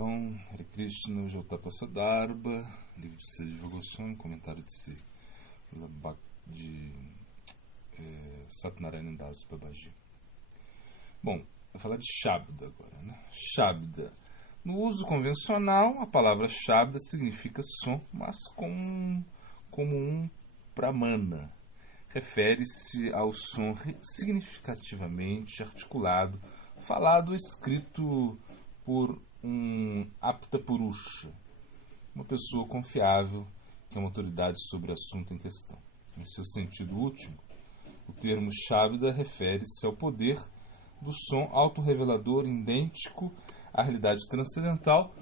Então, Hare Krishna, hoje é o Tata Sadharba, livro de C. Divulgação, comentário de C. De Satnarayana Das Babaji. Bom, vou falar de Shabda agora, né? Shabda. No uso convencional, a palavra Shabda significa som, mas como um pramana. Refere-se ao som significativamente articulado, falado ou escrito por um apta purusha, uma pessoa confiável que é uma autoridade sobre o assunto em questão. Em seu sentido último, o termo Shabda refere-se ao poder do som autorrevelador idêntico à realidade transcendental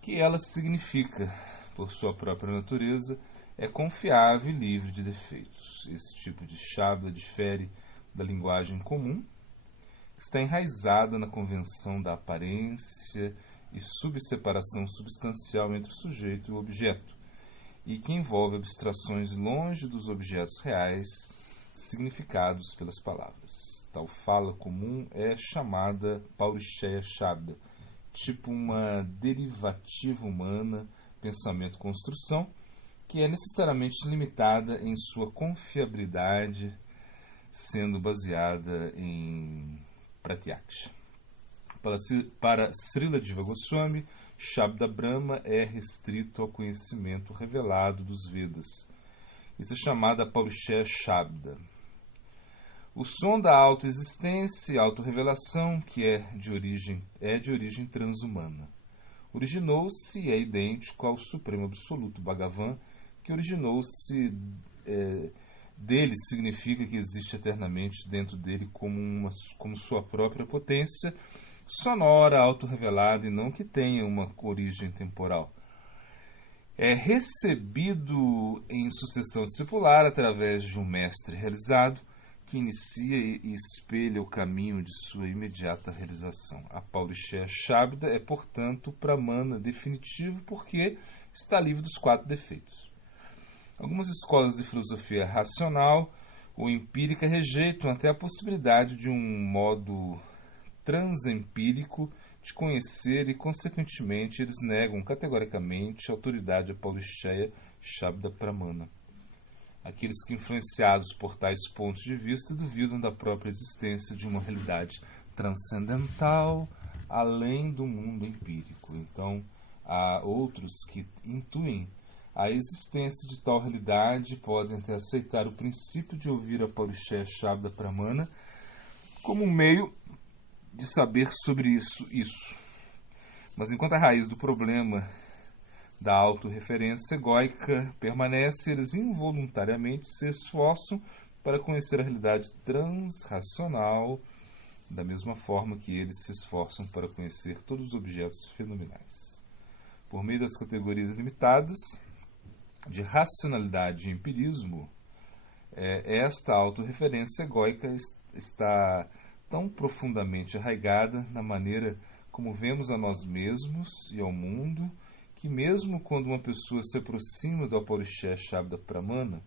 que ela significa. Por sua própria natureza, é confiável e livre de defeitos. Esse tipo de Shabda difere da linguagem comum, que está enraizada na convenção da aparência e subseparação substancial entre o sujeito e o objeto, e que envolve abstrações longe dos objetos reais significados pelas palavras. Tal fala comum é chamada Paurishaya Shabda, tipo uma derivativa humana, pensamento-construção, que é necessariamente limitada em sua confiabilidade, sendo baseada em Pratyaksha. Para Srila Jiva Goswami, Shabda Brahma é restrito ao conhecimento revelado dos Vedas. Isso é chamado Paurishaya Shabda. O som da autoexistência e autorrevelação, que é de origem transhumana. Originou-se e é idêntico ao Supremo Absoluto Bhagavan, que originou-se dele significa que existe eternamente dentro dele como sua própria potência sonora, autorrevelada, e não que tenha uma origem temporal. É recebido em sucessão discipular através de um mestre realizado que inicia e espelha o caminho de sua imediata realização. A Paurishaya Shabda é, portanto, pramana definitivo porque está livre dos 4 defeitos. Algumas escolas de filosofia racional ou empírica rejeitam até a possibilidade de um modo transempírico de conhecer e, consequentemente, eles negam categoricamente a autoridade a Paurishaya Shabda Pramana. Aqueles que, influenciados por tais pontos de vista, duvidam da própria existência de uma realidade transcendental além do mundo empírico. Então, há outros que intuem a existência de tal realidade e podem até aceitar o princípio de ouvir a Paurishaya Shabda Pramana como um meio de saber sobre isso. Mas enquanto a raiz do problema da autorreferência egóica permanece, eles involuntariamente se esforçam para conhecer a realidade transracional, da mesma forma que eles se esforçam para conhecer todos os objetos fenomenais. Por meio das categorias limitadas de racionalidade e empirismo, esta autorreferência egóica está tão profundamente arraigada na maneira como vemos a nós mesmos e ao mundo, que mesmo quando uma pessoa se aproxima do Paurishaya Shabda Pramana,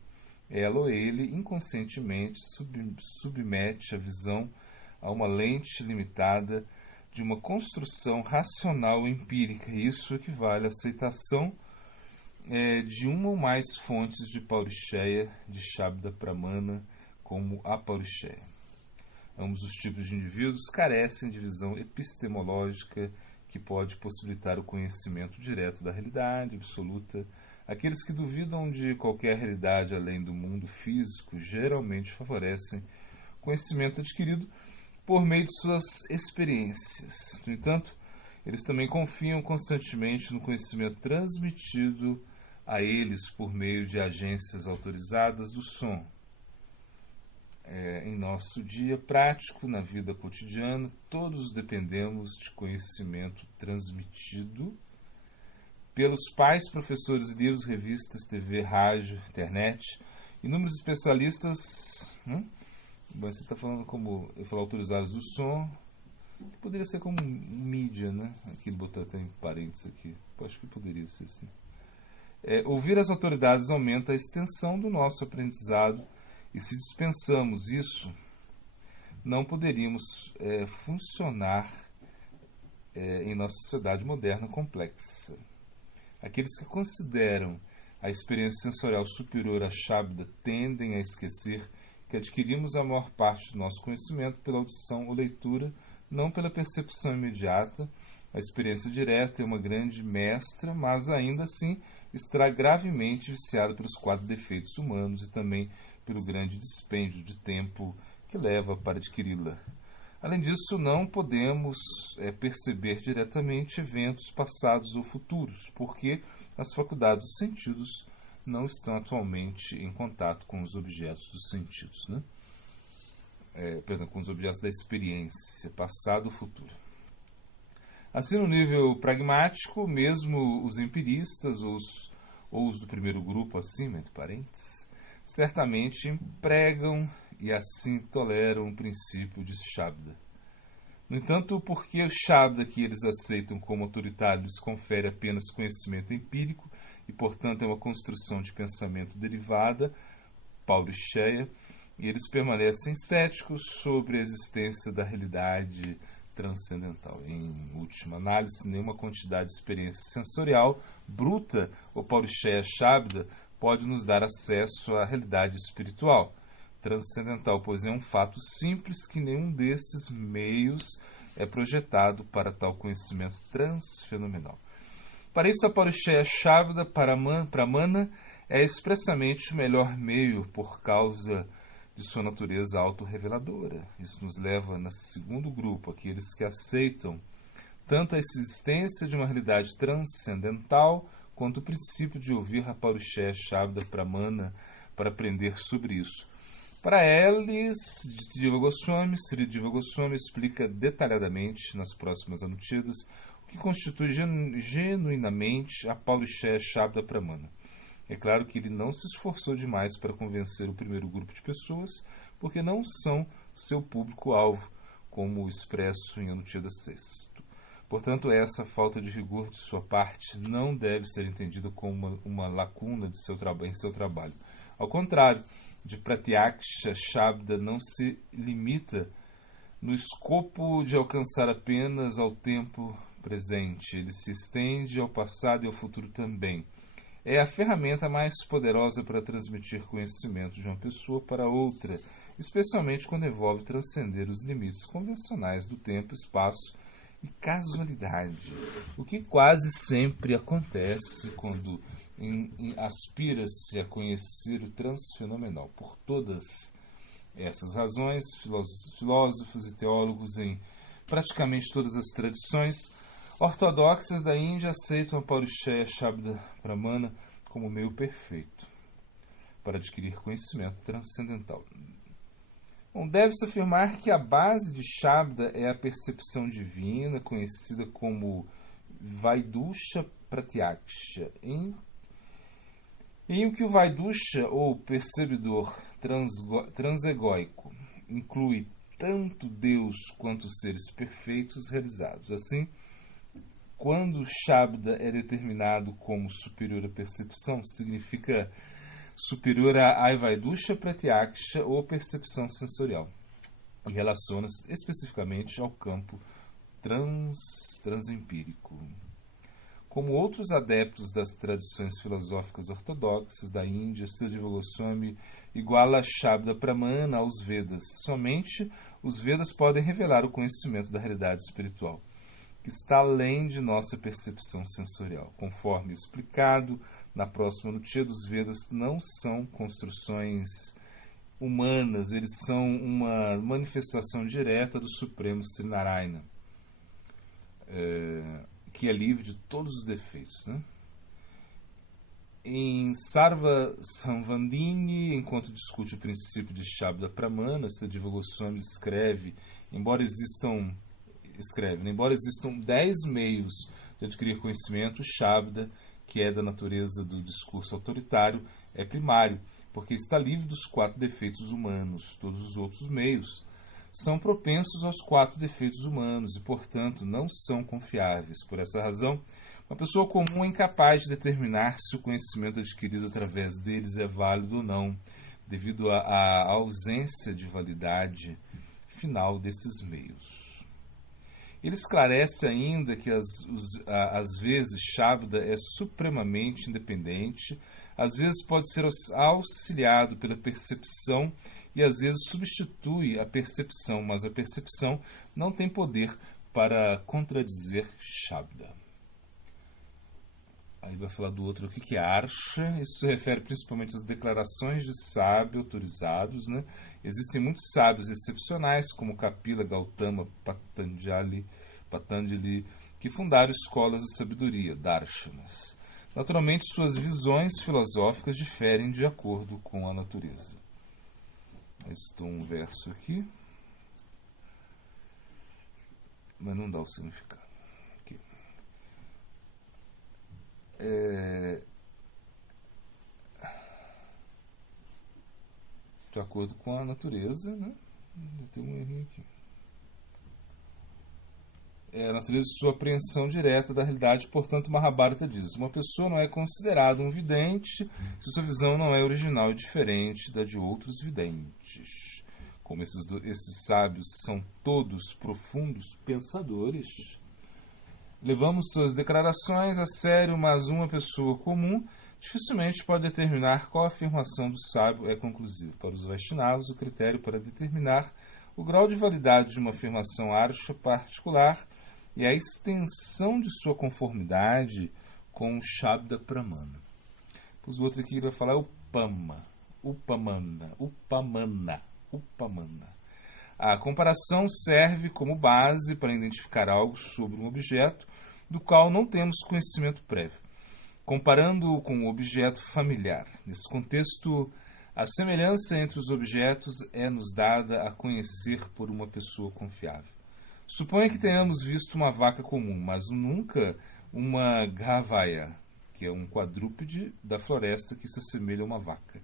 ela ou ele inconscientemente submete a visão a uma lente limitada de uma construção racional empírica. Isso equivale à aceitação de uma ou mais fontes de Paurishaya de Shabda Pramana como a Paurishaya. Ambos os tipos de indivíduos carecem de visão epistemológica que pode possibilitar o conhecimento direto da realidade absoluta. Aqueles que duvidam de qualquer realidade além do mundo físico geralmente favorecem o conhecimento adquirido por meio de suas experiências. No entanto, eles também confiam constantemente no conhecimento transmitido a eles por meio de agências autorizadas do som. Em nosso dia prático, na vida cotidiana, todos dependemos de conhecimento transmitido pelos pais, professores, livros, revistas, TV, rádio, internet, inúmeros especialistas. Bom, você está falando como eu falo autorizados do som, que poderia ser como mídia, né? Aqui botou até em parênteses aqui. Acho que poderia ser assim. Ouvir as autoridades aumenta a extensão do nosso aprendizado. E se dispensamos isso, não poderíamos funcionar em nossa sociedade moderna complexa. Aqueles que consideram a experiência sensorial superior à Shabda tendem a esquecer que adquirimos a maior parte do nosso conhecimento pela audição ou leitura, não pela percepção imediata. A experiência direta é uma grande mestra, mas ainda assim estará gravemente viciado pelos 4 defeitos humanos e também pelo grande dispêndio de tempo que leva para adquiri-la. Além disso, não podemos perceber diretamente eventos passados ou futuros, porque as faculdades dos sentidos não estão atualmente em contato com os objetos dos sentidos, né? Com os objetos da experiência, passado ou futuro. Assim, no nível pragmático, mesmo os empiristas, ou os do primeiro grupo acima, entre parênteses, certamente empregam e assim toleram o princípio de Shabda. No entanto, porque o Shabda que eles aceitam como autoritário lhes confere apenas conhecimento empírico e, portanto, é uma construção de pensamento derivada, Pauricheia, e eles permanecem céticos sobre a existência da realidade transcendental. Em última análise, nenhuma quantidade de experiência sensorial bruta ou Pauricheia Shabda pode nos dar acesso à realidade espiritual transcendental, pois é um fato simples que nenhum desses meios é projetado para tal conhecimento transfenomenal. Para isso, a Pauricheia Shabda para Mana é expressamente o melhor meio por causa de sua natureza autorreveladora. Isso nos leva, no segundo grupo, aqueles que aceitam tanto a existência de uma realidade transcendental quanto o princípio de ouvir a Pauricheia Shabda Pramana para aprender sobre isso. Para eles, Jiva Goswami, Sri Jiva Goswami explica detalhadamente nas próximas Anuchidas o que constitui genuinamente a Pauricheia Shabda Pramana. É claro que ele não se esforçou demais para convencer o primeiro grupo de pessoas, porque não são seu público-alvo, como expresso em Anucheda 6. Portanto, essa falta de rigor de sua parte não deve ser entendida como uma lacuna de em seu trabalho. Ao contrário, de Pratyaksha Shabda não se limita no escopo de alcançar apenas ao tempo presente. Ele se estende ao passado e ao futuro também. É a ferramenta mais poderosa para transmitir conhecimento de uma pessoa para outra, especialmente quando envolve transcender os limites convencionais do tempo, espaço e casualidade, o que quase sempre acontece quando aspira-se a conhecer o transfenomenal. Por todas essas razões, filósofos e teólogos em praticamente todas as tradições ortodoxas da Índia aceitam a Pauricheia Shabda Pramana como meio perfeito para adquirir conhecimento transcendental. Bom, deve-se afirmar que a base de Shabda é a percepção divina, conhecida como Vaidusha Pratyaksha, em o que o Vaidusha, ou percebedor transegóico, inclui tanto Deus quanto os seres perfeitos realizados. Assim, quando o Shabda é determinado como superior à percepção, significa superior a Vaidusha Pratyaksha ou percepção sensorial, e relaciona-se especificamente ao campo transempírico. Como outros adeptos das tradições filosóficas ortodoxas da Índia, Sri Jiva Goswami iguala Shabda Pramana aos Vedas. Somente os Vedas podem revelar o conhecimento da realidade espiritual, que está além de nossa percepção sensorial. Conforme explicado na próxima Anucheda, os Vedas não são construções humanas, eles são uma manifestação direta do Supremo Sri Narayana, que é livre de todos os defeitos, né? Em Sarva Samvandini, enquanto discute o princípio de Shabda Pramana, Sri Jiva Goswami escreve, embora existam 10 meios de adquirir conhecimento, o Shabda, que é da natureza do discurso autoritário, é primário, porque está livre dos 4 defeitos humanos. Todos os outros meios são propensos aos 4 defeitos humanos e, portanto, não são confiáveis. Por essa razão, uma pessoa comum é incapaz de determinar se o conhecimento adquirido através deles é válido ou não, devido à ausência de validade final desses meios. Ele esclarece ainda que às vezes Shabda é supremamente independente, às vezes pode ser auxiliado pela percepção e às vezes substitui a percepção, mas a percepção não tem poder para contradizer Shabda. Aí vai falar do outro, o que é Arsha. Isso se refere principalmente às declarações de sábio autorizados, né? Existem muitos sábios excepcionais, como Kapila, Gautama, Patanjali, que fundaram escolas de sabedoria, darshanas. Naturalmente, suas visões filosóficas diferem de acordo com a natureza. Estou um verso aqui, mas não dá o significado. De acordo com a natureza, né? Tem um errinho aqui. A natureza de sua apreensão direta da realidade, portanto, Mahabharata diz: uma pessoa não é considerada um vidente se sua visão não é original e diferente da de outros videntes. Como esses sábios são todos profundos pensadores, levamos suas declarações a sério, mas uma pessoa comum dificilmente pode determinar qual afirmação do sábio é conclusiva. Para os Vaishnavas, o critério para determinar o grau de validade de uma afirmação arsha particular é a extensão de sua conformidade com o Shabda Pramana. Pois o outro aqui vai falar Upamana. A comparação serve como base para identificar algo sobre um objeto do qual não temos conhecimento prévio, comparando-o com um objeto familiar. Nesse contexto, a semelhança entre os objetos é nos dada a conhecer por uma pessoa confiável. Suponha que tenhamos visto uma vaca comum, mas nunca uma gravaya, que é um quadrúpede da floresta que se assemelha a uma vaca.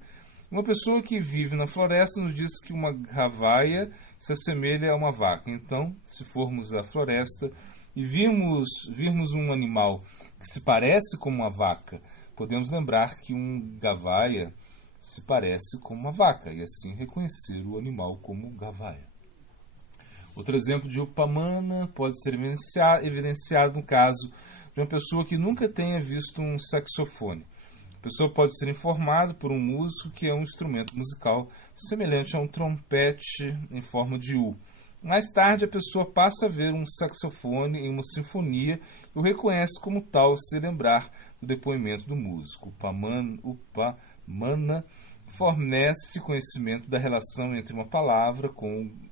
Uma pessoa que vive na floresta nos diz que uma gravaya se assemelha a uma vaca. Então, se formos à floresta e virmos um animal que se parece com uma vaca, podemos lembrar que um gavaya se parece com uma vaca e assim reconhecer o animal como gavaya. Outro exemplo de upamana pode ser evidenciado no caso de uma pessoa que nunca tenha visto um saxofone. A pessoa pode ser informada por um músico que é um instrumento musical semelhante a um trompete em forma de U. Mais tarde, a pessoa passa a ver um saxofone em uma sinfonia e o reconhece como tal se lembrar do depoimento do músico. Upamana fornece conhecimento da relação entre uma palavra como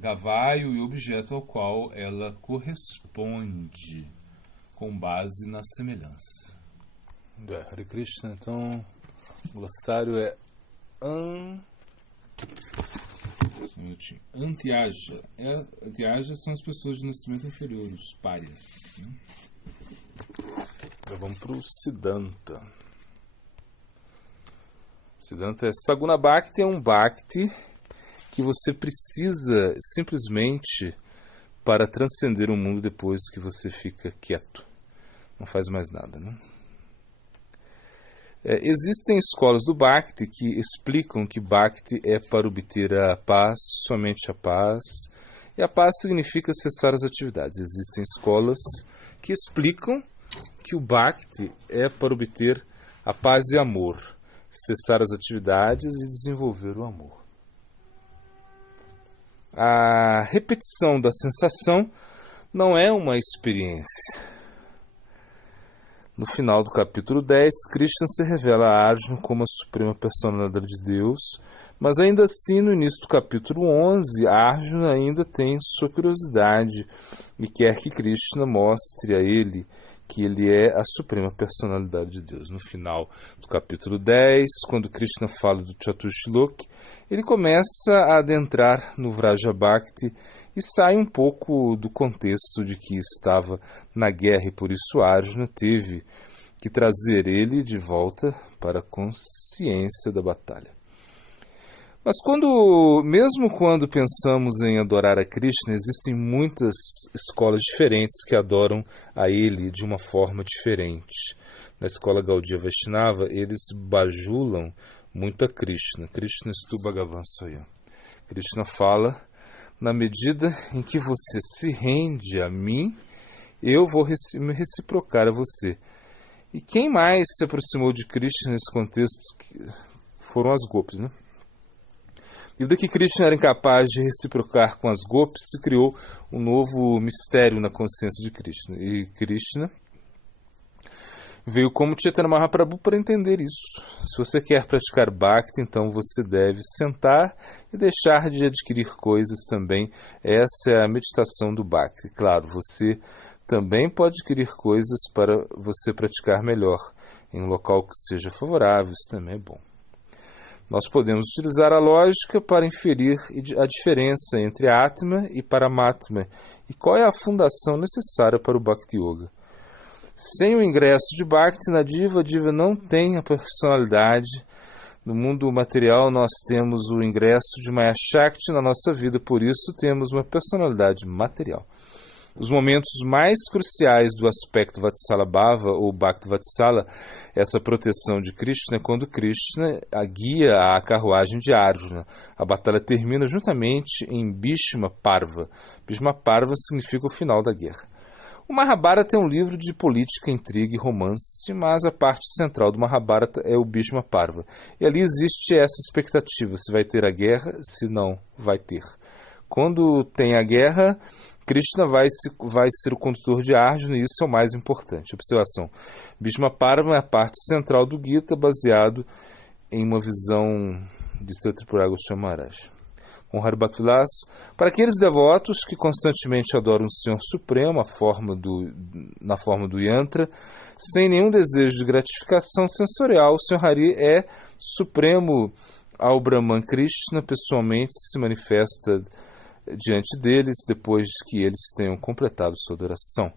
gavaio e o objeto ao qual ela corresponde, com base na semelhança. Hare Krishna, então, o glossário é Antyaja. Antyaja são as pessoas de nascimento inferior, os párias. Então vamos para o Siddhanta. Siddhanta é Saguna Bhakti, é um Bhakti que você precisa simplesmente para transcender o mundo depois que você fica quieto. Não faz mais nada, né? Existem escolas do Bhakti que explicam que Bhakti é para obter a paz, somente a paz, e a paz significa cessar as atividades. Existem escolas que explicam que o Bhakti é para obter a paz e amor, cessar as atividades e desenvolver o amor. A repetição da sensação não é uma experiência. No final do capítulo 10, Krishna se revela a Arjuna como a suprema personalidade de Deus, mas ainda assim, no início do capítulo 11, Arjuna ainda tem sua curiosidade e quer que Krishna mostre a ele que ele é a suprema personalidade de Deus. No final do capítulo 10, quando Krishna fala do Chatushlok, ele começa a adentrar no Vraja Bhakti e sai um pouco do contexto de que estava na guerra, e por isso Arjuna teve que trazer ele de volta para a consciência da batalha. Mas mesmo quando pensamos em adorar a Krishna, existem muitas escolas diferentes que adoram a ele de uma forma diferente. Na escola Gaudiya Vaishnava, eles bajulam muito a Krishna. Krishna Stu Bhagavan Soyam. Krishna fala Na medida em que você se rende a mim, eu vou me reciprocar a você. E quem mais se aproximou de Krishna nesse contexto foram as gopis, né? Devido a que Krishna era incapaz de reciprocar com as gopis, se criou um novo mistério na consciência de Krishna. E Krishna veio como Chaitanya Mahaprabhu para entender isso. Se você quer praticar Bhakti, então você deve sentar e deixar de adquirir coisas também. Essa é a meditação do Bhakti. Claro, você também pode adquirir coisas para você praticar melhor. Em um local que seja favorável, isso também é bom. Nós podemos utilizar a lógica para inferir a diferença entre Atma e Paramatma e qual é a fundação necessária para o Bhakti Yoga. Sem o ingresso de Bhakti na Diva, a Diva não tem a personalidade. No mundo material, nós temos o ingresso de Maya Shakti na nossa vida, por isso temos uma personalidade material. Os momentos mais cruciais do aspecto Vatsala Bhava ou Bhakti Vatsala, essa proteção de Krishna, é quando Krishna guia a carruagem de Arjuna. A batalha termina juntamente em Bhishma Parva. Bhishma Parva significa o final da guerra. O Mahabharata é um livro de política, intriga e romance, mas a parte central do Mahabharata é o Bhishma Parva. E ali existe essa expectativa, se vai ter a guerra, se não vai ter. Quando tem a guerra, Krishna vai ser o condutor de Arjuna, e isso é o mais importante. Observação. Bhishma Parva é a parte central do Gita, baseado em uma visão de Satripura Goswami Maharaj. Com Hari Bhaktivilas, para aqueles devotos que constantemente adoram o Senhor Supremo na forma do yantra, sem nenhum desejo de gratificação sensorial, o Senhor Hari é supremo ao Brahman. Krishna pessoalmente se manifesta diante deles depois que eles tenham completado sua adoração.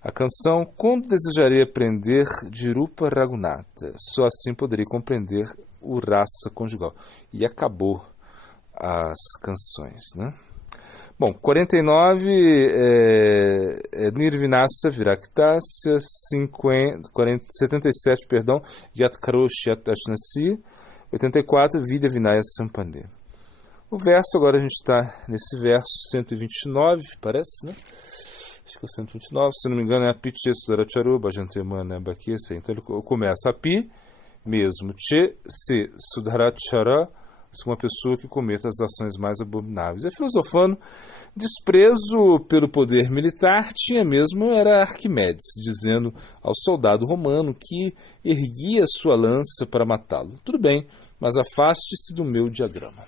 A canção Quando Desejarei Aprender de Rupa Raghunatha, só assim poderei compreender o rasa conjugal. E acabou as canções, né? Bom, 49 Nirvinasa Viraktasya, 77, perdão, Yat Karosh Yat Ashnasi, 84 Vidya Vinaya Sampande. O verso, agora a gente está nesse verso 129, parece, né? Acho que é o 129, se não me engano é a Pi Che Sudaracharu, Bhajantemana Bakisa. Então ele começa a Pi, mesmo Che, Se, Sudarachara, uma pessoa que cometa as ações mais abomináveis. E filosofando, desprezo pelo poder militar tinha mesmo era Arquimedes, dizendo ao soldado romano que erguia sua lança para matá-lo. Tudo bem, mas afaste-se do meu diagrama.